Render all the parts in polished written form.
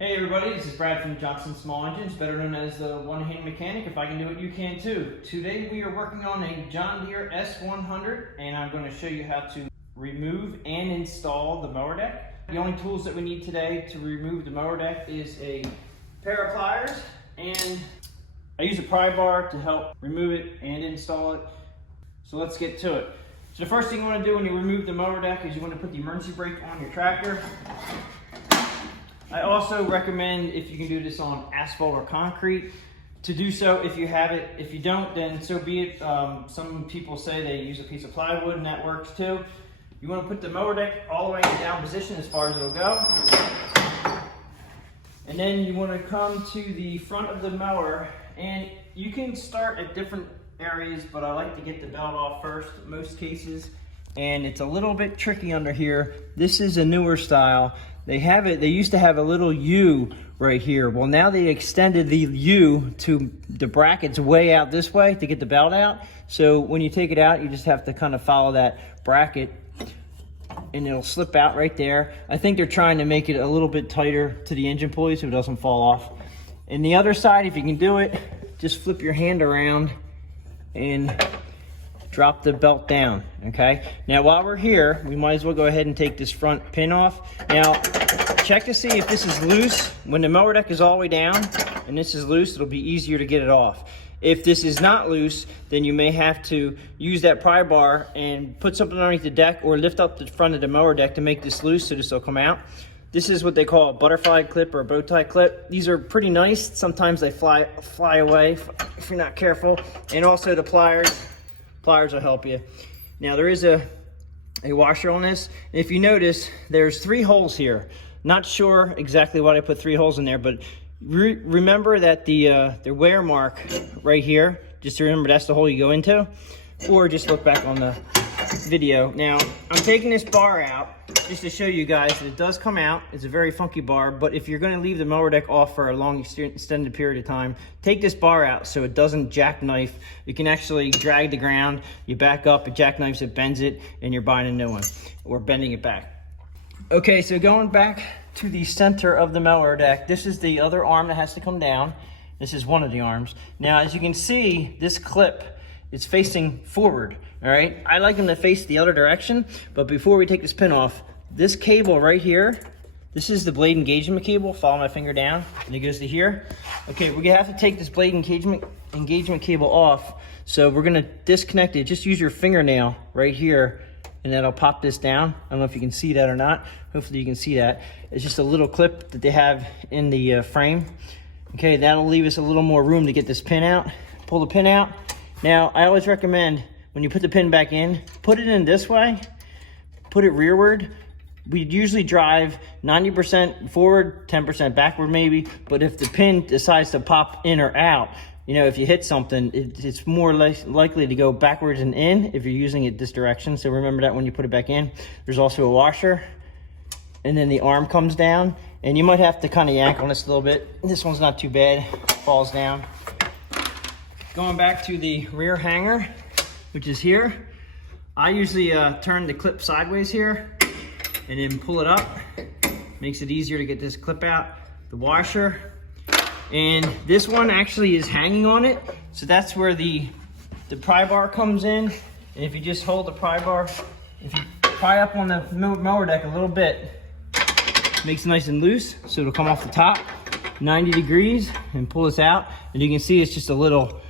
Hey everybody, this is Brad from Johnson Small Engines, better known as the one-hand mechanic. If I can do it, you can too. Today we are working on a John Deere S100 and I'm going to show you how to remove and install the mower deck. The only tools that we need today to remove the mower deck is a pair of pliers, and I use a pry bar to help remove it and install it. So let's get to it. So the first thing you want to do when you remove the mower deck is you want to put the emergency brake on your tractor. I also recommend, if you can do this on asphalt or concrete, to do so if you have it. If you don't, then so be it. Some people say they use a piece of plywood and that works too. You want to put the mower deck all the way in down position as far as it'll go. And then you want to come to the front of the mower, and you can start at different areas, but I like to get the belt off first in most cases. And it's a little bit tricky under here. This is a newer style. They used to have a little U right here. Well, now they extended the U to the brackets way out this way to get the belt out. So when you take it out, you just have to kind of follow that bracket and it'll slip out right there. I think they're trying to make it a little bit tighter to the engine pulley so it doesn't fall off. And the other side, if you can do it, just flip your hand around and drop the belt down, okay? Now, while we're here, we might as well go ahead and take this front pin off. Now, check to see if this is loose. When the mower deck is all the way down and this is loose, it'll be easier to get it off. If this is not loose, then you may have to use that pry bar and put something underneath the deck or lift up the front of the mower deck to make this loose so this will come out. This is what they call a butterfly clip or a bow tie clip. These are pretty nice. Sometimes they fly away if you're not careful. And also the pliers will help you. Now there is a washer on this. If you notice, there's 3 holes here. Not sure exactly why I put 3 holes in there, but remember that the wear mark right here, just to remember that's the hole you go into, or just look back on the video. Now I'm taking this bar out just to show you guys that it does come out. It's a very funky bar, but if you're going to leave the mower deck off for a long extended period of time, take this bar out so it doesn't jackknife. You can actually drag the ground, you back up, it jackknifes it, bends it, and you're buying a new one or bending it back. Okay, so going back to the center of the mower deck, this is the other arm that has to come down. This is one of the arms. Now, as you can see, this clip is facing forward, all right? I like them to face the other direction, but before we take this pin off, this cable right here, this is the blade engagement cable. Follow my finger down, and it goes to here. Okay, we're gonna have to take this blade engagement cable off, so we're gonna disconnect it. Just use your fingernail right here, and that'll pop this down. I don't know if you can see that or not. Hopefully you can see that. It's just a little clip that they have in the frame. Okay, that'll leave us a little more room to get this pin out. Pull the pin out. Now, I always recommend when you put the pin back in, put it in this way, put it rearward. We usually drive 90% forward, 10% backward maybe, but if the pin decides to pop in or out, you know, if you hit something, it's more likely to go backwards and in if you're using it this direction. So remember that when you put it back in. There's also a washer, and then the arm comes down, and you might have to kind of yank on this a little bit. This one's not too bad, falls down. Going back to the rear hanger, which is here, I usually turn the clip sideways here and then pull it up. Makes it easier to get this clip out. The washer, and this one actually is hanging on it, so that's where the pry bar comes in. And if you just hold the pry bar, if you pry up on the mower deck a little bit, makes it nice and loose, so it'll come off the top 90 degrees and pull this out. And you can see it's just a little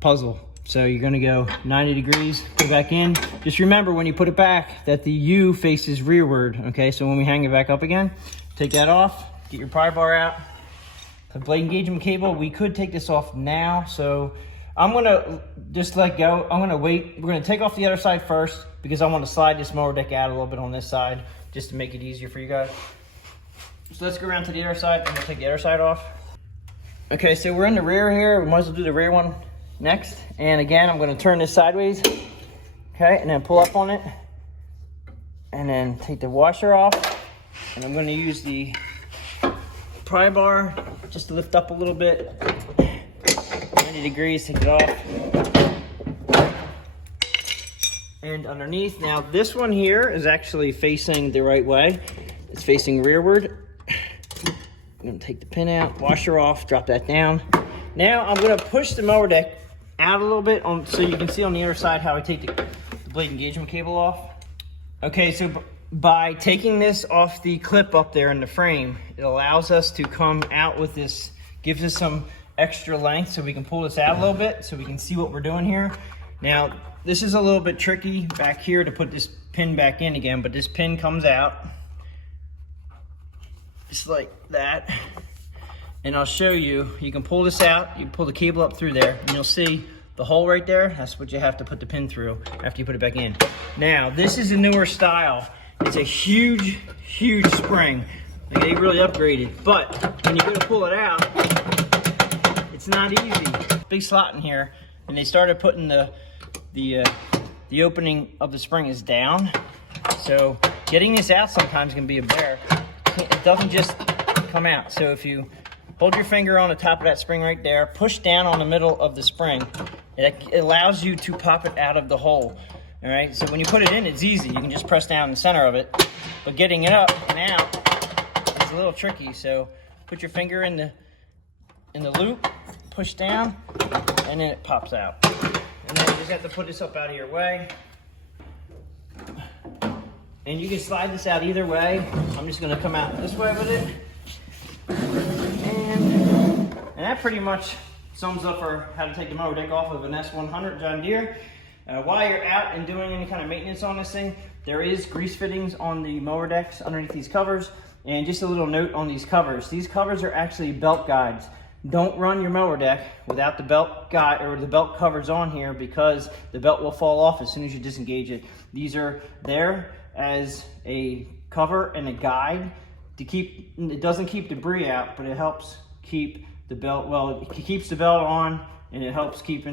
puzzle. So you're gonna go 90 degrees, put it back in. Just remember when you put it back that the U faces rearward, okay? So when we hang it back up again, take that off, get your pry bar out. The blade engagement cable, we could take this off now, so I'm gonna just let go. I'm gonna wait. We're gonna take off the other side first because I wanna slide this mower deck out a little bit on this side just to make it easier for you guys. So let's go around to the other side. I'm gonna take the other side off. Okay, so we're in the rear here. We might as well do the rear one next. And again, I'm gonna turn this sideways, okay, and then pull up on it, and then take the washer off. And I'm gonna use the pry bar just to lift up a little bit. 90 degrees, take it off. And underneath, now this one here is actually facing the right way. It's facing rearward. I'm gonna take the pin out, washer off, drop that down. Now I'm gonna push the mower deck out a little bit so you can see on the other side how I take the blade engagement cable off. Okay, so by taking this off the clip up there in the frame, it allows us to come out with this, gives us some extra length so we can pull this out a little bit so we can see what we're doing here. Now, this is a little bit tricky back here to put this pin back in again, but this pin comes out just like that. And I'll show you, you can pull this out, you pull the cable up through there, and you'll see the hole right there. That's what you have to put the pin through after you put it back in. Now, this is a newer style. It's a huge, huge spring. Like, they really upgraded. But when you go to pull it out, it's not easy. Big slot in here, and they started putting the opening of the spring is down. So getting this out sometimes can be a bear. It doesn't just come out. So if you hold your finger on the top of that spring right there, push down on the middle of the spring, it allows you to pop it out of the hole. All right, so when you put it in, it's easy. You can just press down in the center of it. But getting it up and out is a little tricky. So put your finger in the loop, push down, and then it pops out. And then you just have to put this up out of your way. And you can slide this out either way. I'm just gonna come out this way with it. And that pretty much sums up how to take the mower deck off of an S100 John Deere. While you're out and doing any kind of maintenance on this thing, there is grease fittings on the mower decks underneath these covers. And just a little note on these covers. These covers are actually belt guides. Don't run your mower deck without the belt guide or the belt covers on here, because the belt will fall off as soon as you disengage it. These are there as a cover and a guide to keep, it doesn't keep debris out, but it helps keep the belt, well, it keeps the belt on, and it helps keep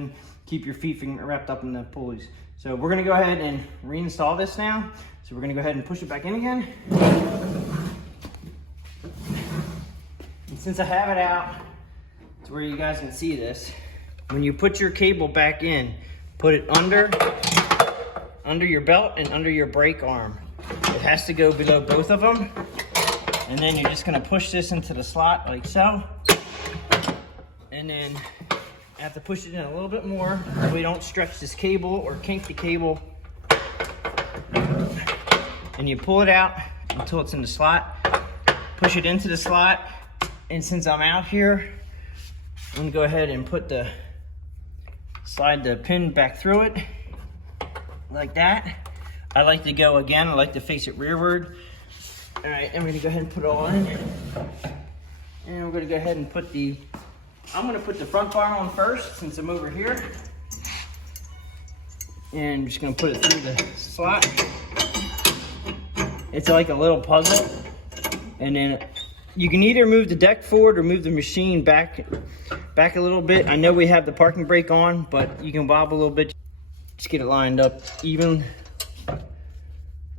your feet wrapped up in the pulleys. So we're gonna go ahead and reinstall this now. So we're gonna go ahead and push it back in again. And since I have it out to where you guys can see this, when you put your cable back in, put it under your belt and under your brake arm. It has to go below both of them. And then you're just gonna push this into the slot like so. And then I have to push it in a little bit more so we don't stretch this cable or kink the cable. And you pull it out until it's in the slot. Push it into the slot. And since I'm out here, I'm gonna go ahead and slide the pin back through it like that. I like to go again, I like to face it rearward. All right, I'm gonna go ahead and put it all in. And we're gonna go ahead and I'm gonna put the front bar on first since I'm over here. And I'm just gonna put it through the slot. It's like a little puzzle. And then you can either move the deck forward or move the machine back a little bit. I know we have the parking brake on, but you can wobble a little bit. Just get it lined up even.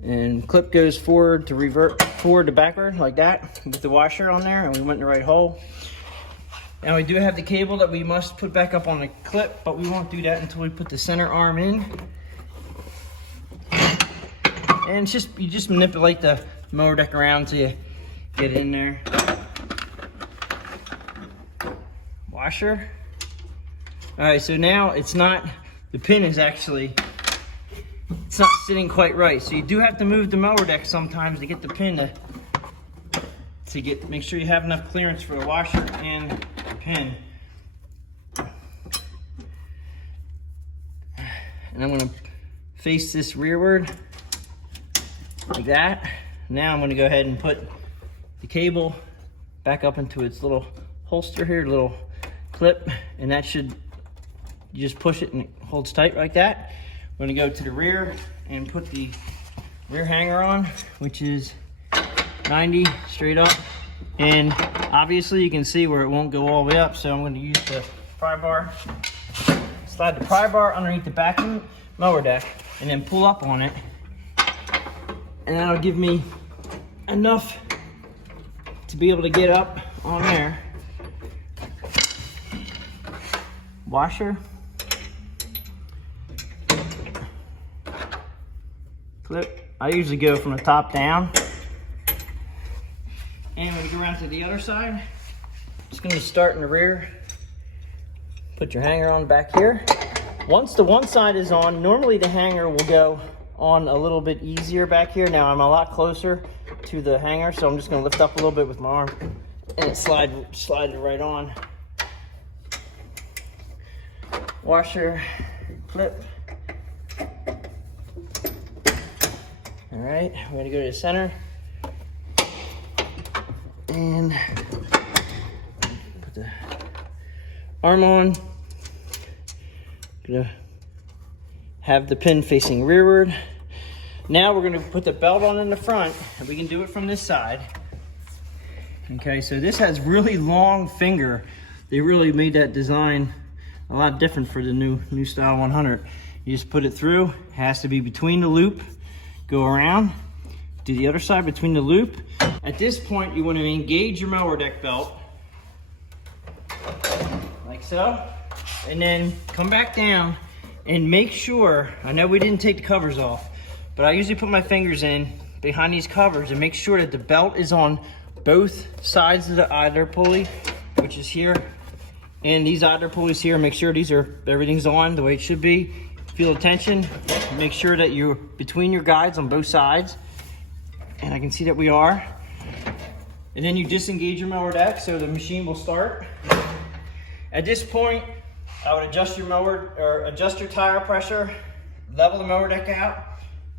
And clip goes forward to revert forward to backward like that with the washer on there, and we went in the right hole. Now we do have the cable that we must put back up on the clip, but we won't do that until we put the center arm in. And it's you just manipulate the mower deck around till you get in there. Washer. All right, so now the pin is actually, it's not sitting quite right. So you do have to move the mower deck sometimes to get the pin make sure you have enough clearance for the washer and the pin. And I'm gonna face this rearward like that. Now I'm gonna go ahead and put the cable back up into its little holster here, little clip, and you just push it and it holds tight like that. I'm gonna go to the rear and put the rear hanger on, which is 90 straight up. And obviously you can see where it won't go all the way up, so I'm gonna use the pry bar. Slide the pry bar underneath the back of the mower deck and then pull up on it. And that'll give me enough to be able to get up on there. Washer. Clip. I usually go from the top down. And when you go around to the other side, just gonna start in the rear. Put your hanger on back here. Once the one side is on, normally the hanger will go on a little bit easier back here. Now I'm a lot closer to the hanger, so I'm just gonna lift up a little bit with my arm and it slides right on. Washer, clip. All right, we're gonna go to the center. And put the arm on. Gonna have the pin facing rearward. Now we're gonna put the belt on in the front, and we can do it from this side. Okay, so this has really long finger. They really made that design a lot different for the new style 100. You just put it through, it has to be between the loop, go around, do the other side between the loop. At this point, you want to engage your mower deck belt, like so, and then come back down and make sure, I know we didn't take the covers off, but I usually put my fingers in behind these covers and make sure that the belt is on both sides of the idler pulley, which is here, and these idler pulleys here. Make sure everything's on the way it should be. Feel the tension, make sure that you're between your guides on both sides, and I can see that we are. And then you disengage your mower deck so the machine will start. At this point, I would adjust your mower, or adjust your tire pressure, level the mower deck out,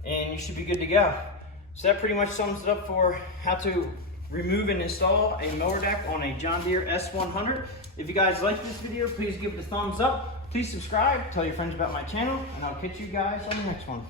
and you should be good to go. So that pretty much sums it up for how to remove and install a mower deck on a John Deere S100. If you guys like this video, please give it a thumbs up. Please subscribe, tell your friends about my channel, and I'll catch you guys on the next one.